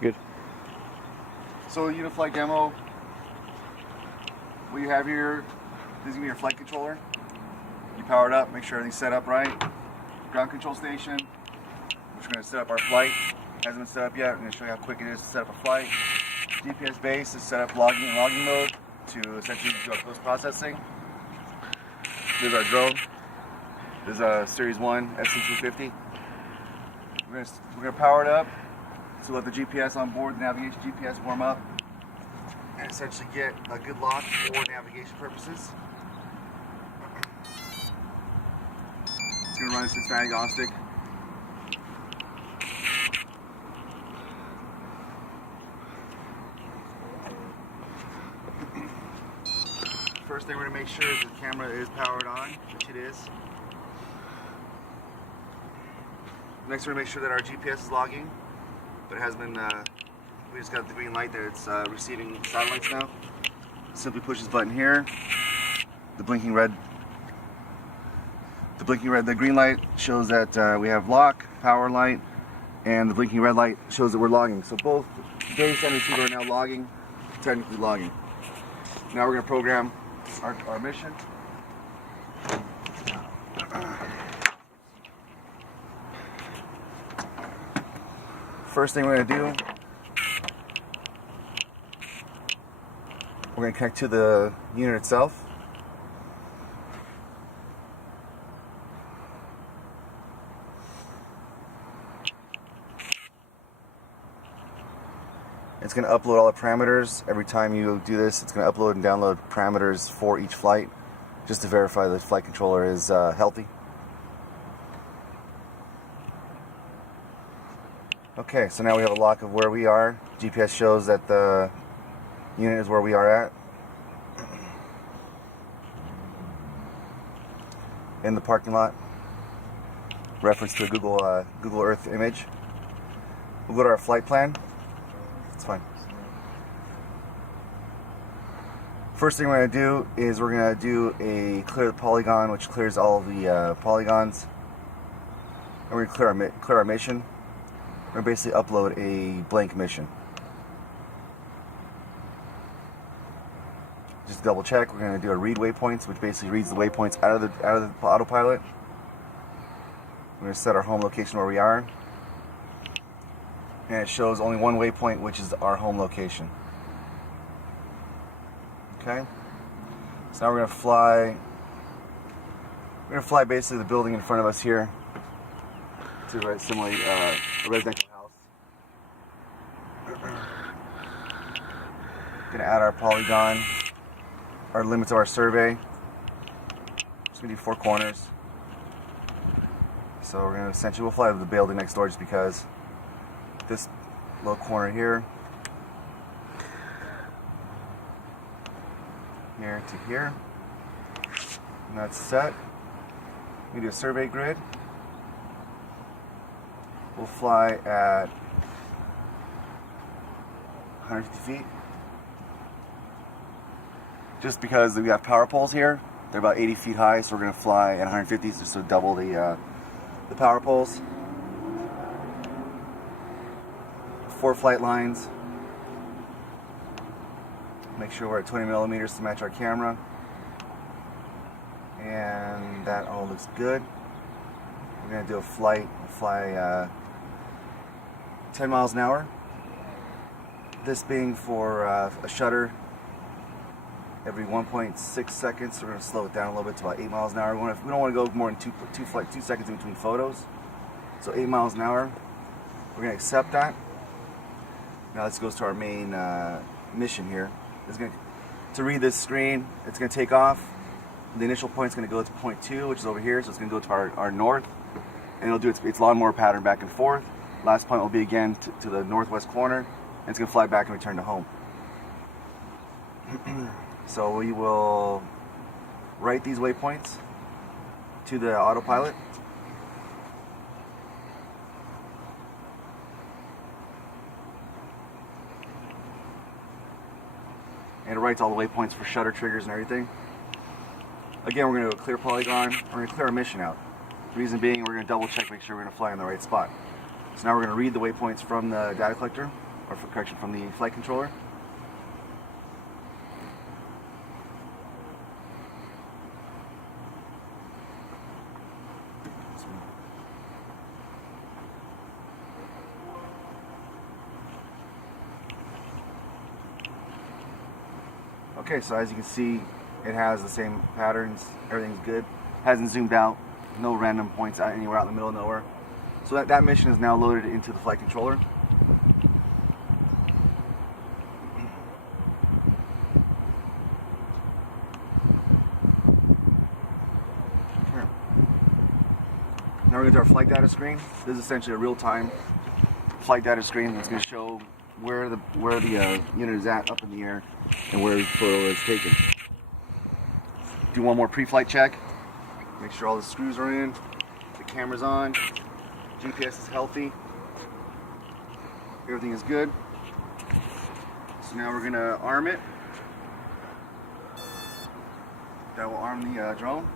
Good. So Unifli Demo, what you have here, this is going to be your flight controller. You power it up, make sure everything's set up right. Ground control station, which we're going to set up our flight. Hasn't been set up yet. I'm going to show you how quick it is to set up a flight. GPS base is set up logging and logging mode to essentially do our post-processing. There's our drone. This is a Series 1 SC250. We're going to power it up to let the GPS on board, the navigation GPS, warm up and essentially get a good lock for navigation purposes. It's going to run system agnostic. First thing we're going to make sure is the camera is powered on, which it is. Next we're going to make sure that our GPS is logging, but it has been, we just got the green light that it's receiving satellites now. Simply push this button here, the green light shows that we have lock, power light, and the blinking red light shows that we're logging. So both base and receiver are now logging, technically logging. Now we're going to program our mission. First thing we're going to do, we're going to connect to the unit itself. It's going to upload all the parameters. Every time you do this, it's going to upload and download parameters for each flight, just to verify the flight controller is healthy. Okay, so now we have a lock of where we are. GPS shows that the unit is where we are at. In the parking lot. Reference to a Google Earth image. We'll go to our flight plan. It's fine. First thing we're going to do is we're going to do a clear the polygon, which clears all of the polygons. And we're going to clear our mission. We're going to basically upload a blank mission. Just double check. We're going to do a read waypoints, which basically reads the waypoints out of the autopilot. We're going to set our home location where we are. And it shows only one waypoint, which is our home location. Okay. So now we're going to fly. We're going to fly basically the building in front of us here to simulate a residential house. Going to add our polygon, our limits of our survey. Just going to do 4 corners. So we're going to essentially, we'll fly to the building next door just because this little corner here to here, and that's set. We do a survey grid. We'll fly at 150 feet. Just because we have power poles here, they're about 80 feet high, so we're going to fly at 150 just to double the power poles. 4 flight lines. Make sure we're at 20 millimeters to match our camera. And that all looks good. We're going to do a flight. We'll fly 10 miles an hour. This being for a shutter every 1.6 seconds. So we're going to slow it down a little bit to about 8 miles an hour. We don't want to go more than 2 seconds in between photos. So 8 miles an hour. We're going to accept that. Now this goes to our main mission here. It's going to read this screen. It's going to take off. The initial point is going to go to point 2, which is over here. So it's going to go to our north, and it'll do its lawnmower pattern back and forth. Last point will be again to the northwest corner, and it's going to fly back and return to home. So we will write these waypoints to the autopilot. And it writes all the waypoints for shutter triggers and everything. Again, we're going to do a clear polygon. We're going to clear our mission out. Reason being, we're going to double check, make sure we're going to fly in the right spot. So now we're going to read the waypoints from the data collector. or for correction, from the flight controller. Okay, so as you can see, it has the same patterns, everything's good. Hasn't zoomed out, no random points out anywhere out in the middle of nowhere. So that mission is now loaded into the flight controller. Okay. Now we're going to do our flight data screen. This is essentially a real-time flight data screen that's going to show where the unit is at up in the air and where the photo is taken. Do one more pre-flight check. Make sure all the screws are in, the camera's on, GPS is healthy, everything is good. So now we're going to arm it. That will arm the drone.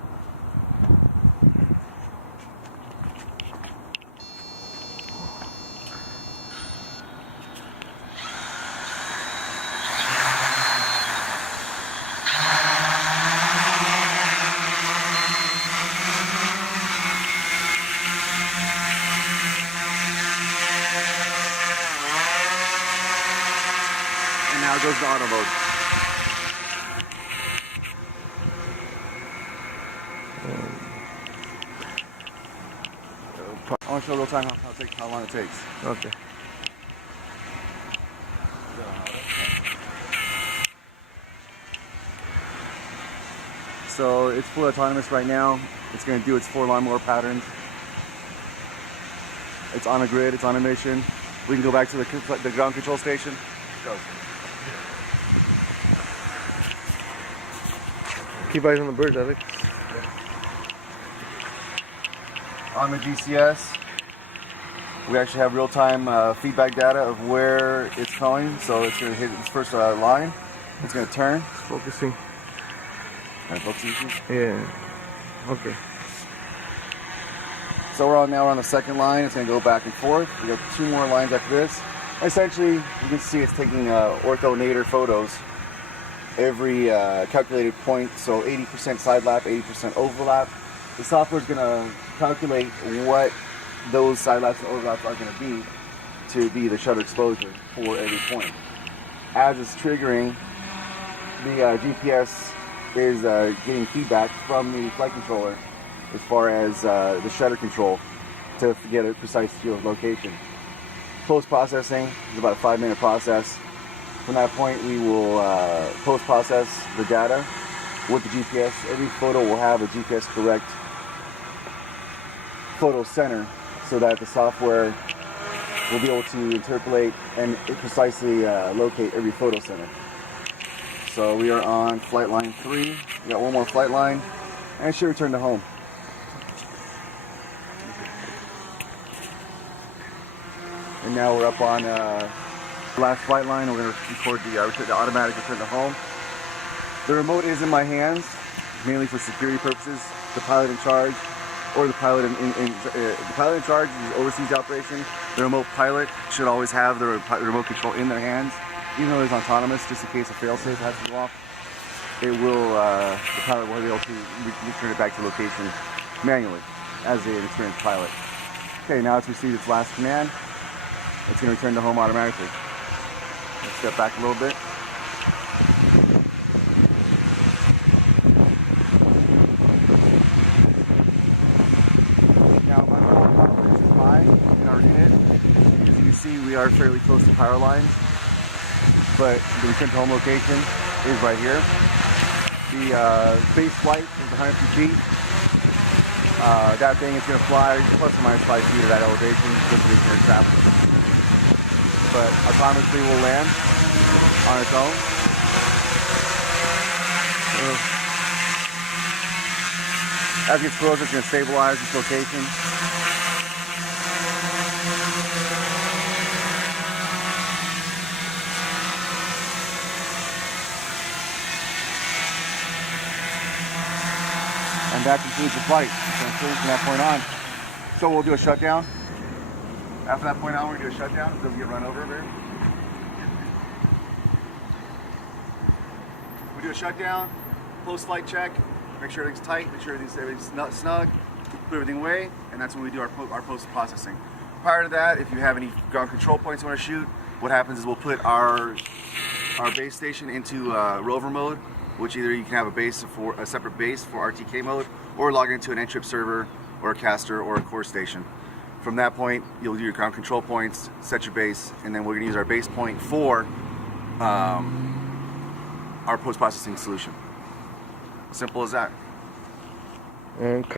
Now it goes to auto mode. I want to show real time how long it takes. Okay. So it's fully autonomous right now. It's going to do its 4 lawnmower patterns. It's on a grid. It's on a mission. We can go back to the ground control station. Go. Keep eyes on the birds, Alex. On the GCS, we actually have real-time feedback data of where it's going. So it's going to hit its first line. It's going to turn. It's focusing. Focusing? Yeah. Okay. So we're on the second line. It's going to go back and forth. We got 2 more lines after this. Essentially, you can see it's taking ortho-nadir photos every calculated point, so 80% side lap, 80% overlap. The software is going to calculate what those side laps and overlaps are going to be the shutter exposure for every point. As it's triggering, the GPS is getting feedback from the flight controller as far as the shutter control to get a precise field location. Post-processing is about a 5-minute process. From that point, we will post-process the data with the GPS. Every photo will have a GPS correct photo center so that the software will be able to interpolate and precisely locate every photo center. So we are on flight line 3. We got 1 more flight line, and it should return to home. And now we're up on last flight line. We're going to record the automatic return to home. The remote is in my hands, mainly for security purposes. The pilot in charge, or the pilot the pilot in charge is overseas operation. The remote pilot should always have the remote control in their hands, even though it's autonomous. Just in case a failsafe has to go off, it will. The pilot will be able to return it back to location manually, as an experienced pilot. Okay, now it's received its last command. It's going to return to home automatically. Let's step back a little bit. Now, my level of confidence is high in our unit. As you can see, we are fairly close to power lines, but the return to home location is right here. The base flight is 150 feet. That thing is going to fly plus or minus 5 feet at that elevation because of the air traffic. But autonomously will land on its own. As it gets closer, it's going to stabilize its location. And that concludes the flight. It's going to close from that point on. So we'll do a shutdown. After that point on, we're going to do a shutdown. It doesn't get run over here. We do a shutdown, post-flight check, make sure everything's tight, make sure everything's snug, put everything away, and that's when we do our post-processing. Prior to that, if you have any ground control points you want to shoot, what happens is we'll put our base station into rover mode, which either you can have a separate base for RTK mode, or log into an N-trip server, or a caster, or a core station. From that point, you'll do your ground control points, set your base, and then we're going to use our base point for our post-processing solution. Simple as that. Okay.